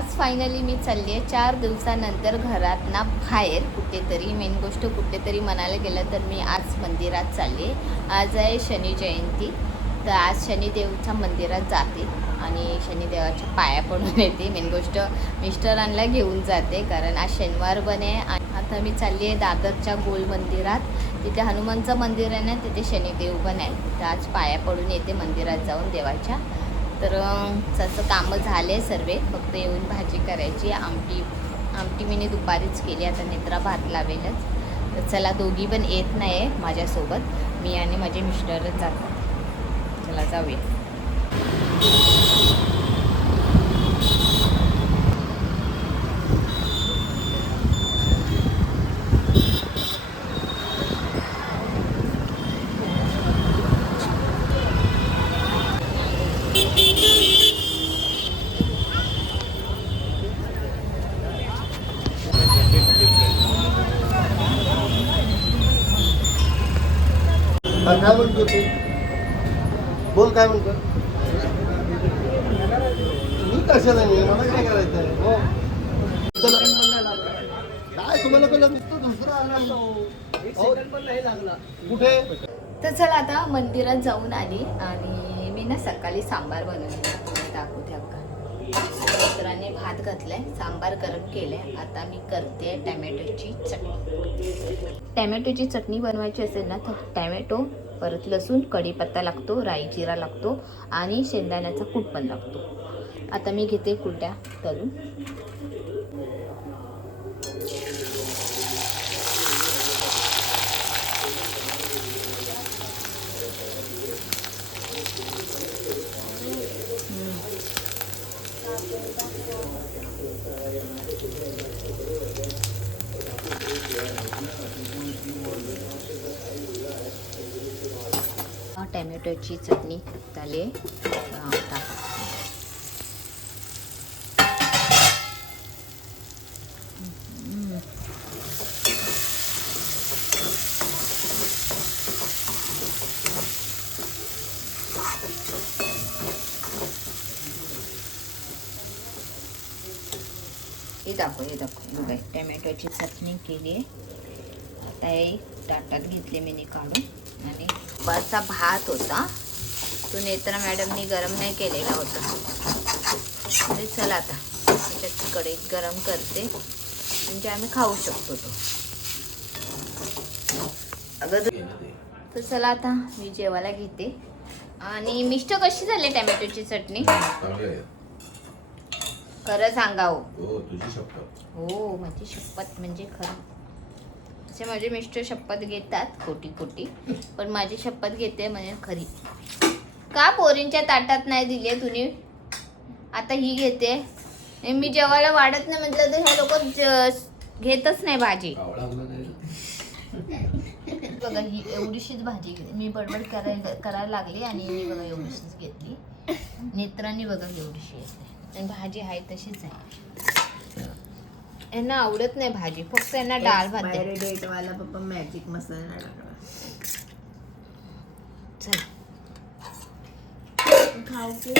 आज फायनली मी चालली आहे 4 दिवसानंतर घरात ना बाहेर कुठेतरी. मेन गोष्ट कुठेतरी म्हणायला गेलं तर मी आज मंदिरात चालली आहे. आज आहे शनी जयंती, तर आज शनिदेवच्या मंदिरात जाते आणि शनिदेवाच्या पाया पडून येते. मेन गोष्ट मिस्टरांना घेऊन जाते कारण आज शनिवार पण आहे. आणि आता मी चालली आहे दादरच्या गोल मंदिरात. तिथे हनुमानचं मंदिर आहे ना, तिथे शनिदेव पण आहे. तर आज पाया पडून येते मंदिरात जाऊन देवाच्या. तर तसं कामं झाले सर्व, फक्त येऊन भाजी करायची. आमटी मी दुपारीच केली, आता नेत्रा भात लावेलच. तर चला, दोघी पण येत नाही आहे माझ्यासोबत, मी आणि माझे मिस्टरच जातात. चला जाऊया. काय म्हणतो तू? बोल, काय म्हणतो? मी कशाला नाही, मला काय करायचं आहे? हो, काय तुम्हाला कळलं? नुसतं दुसरं आलं कुठे? तर चला, आता मंदिरात जाऊन आली आणि मी ना सकाळी सांबार बनवलेला, तुम्ही दाखवते का. मित्राने भात घातलाय, सांबार गरम केलंय. आता मी करते टॅमॅटोची चटणी. टॅमॅटोची चटणी बनवायची असेल ना तर टॅमॅटो, परत लसूण, कढीपत्ता लागतो, राई जिरा लागतो आणि शेंगदाण्याचा कूट पण लागतो. आता मी घेते कुरड्या तळून. टॅमॅटोची चटणी झाली. हे दाखव बघा, टॅमॅटोची चटणी केली आहे. आता हे ताटात घेतले मी काढून. आणि बरचा भात होता, तो नेत्रा मॅडमनी गरम नाही केलेला होता. म्हणजे चला, आता त्याच्यात कढईत गरम करते म्हणजे आम्ही खाऊ शकतो तो. अगं तर चला, आता मी जेवायला घेते. आणि मिष्ट कशी झाली टॅमॅटोची चटणी? खरं सांगा हो. तुझी शपथ. हो, माझी शपथ म्हणजे खरं. असे माझे मिस्टर शपथ घेतात खोटी, पण माझी शपथ घेते म्हणजे खरी. का पोरींच्या ताटात नाही दिले तुम्ही? आता ही घेते. मी जेवायला वाढत नाही म्हटलं तर हे लोक घेतच नाही भाजी. बघा, ही एवढीशीच भाजी घेतली मी. बडबड करायला लागली आणि मी बघा एवढीशीच घेतली. नेत्रांनी बघा एवढीशी घेतली आणि भाजी आहे तशीच आहे. यांना आवडत नाही भाजी, फक्त यांना डाळ भात. डेट वाला पप्पा मॅजिक मसाला टाकला. चला खाऊ के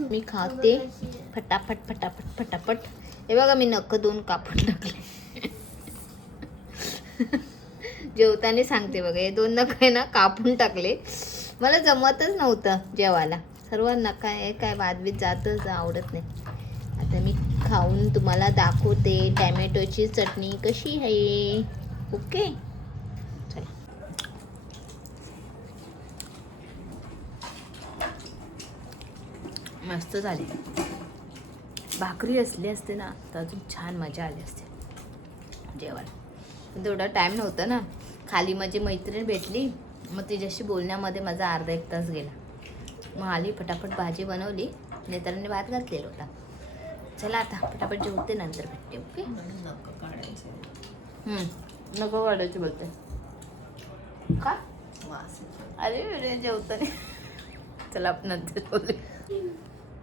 मी खाते फटाफट. हे बघा, मी नख 2 कापून टाकले. जेवताना सांगते बघा, हे 2 नख आहे ना कापून टाकले. मला जमतच नव्हतं जेवायला. सर्व नका आहे काय वादवीत जातच, आवडत नाही. आता मी खाऊन तुम्हाला दाखवते टॅमॅटोची चटणी कशी आहे. ओके, चला. मस्त झाली. भाकरी असली असते ना तर अजून छान मजा आली असते जेवायला. पण तेवढा टाईम नव्हता ना. खाली माझी मैत्रीण भेटली, मग तिच्याशी बोलण्यामध्ये माझा अर्धा 1 तास गेला. मग आली, फटाफट भाजी बनवली, नेत्रांनी भात घातलेला होता. चला, आता फटाफट जेवते, नंतर भेटते. ओके. नको काढायचे. नको काढायचे बोलते का? वास. अरे जेवताना. चला, आपण नंतर बोलू.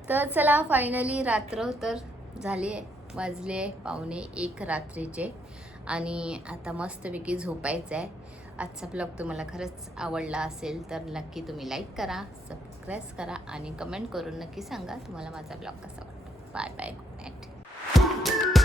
तर चला, फायनली रात्र तर झाली आहे. वाजले 1:45 रात्रीचे आणि आता मस्तपैकी झोपायचं आहे. आजचा ब्लॉग तुम्हाला खरंच आवडला असेल तर नक्की तुम्ही लाईक करा, सबस्क्राईब करा आणि कमेंट करून नक्की सांगा तुम्हाला माझा ब्लॉग कसा वाटतो. Bye bye, good night.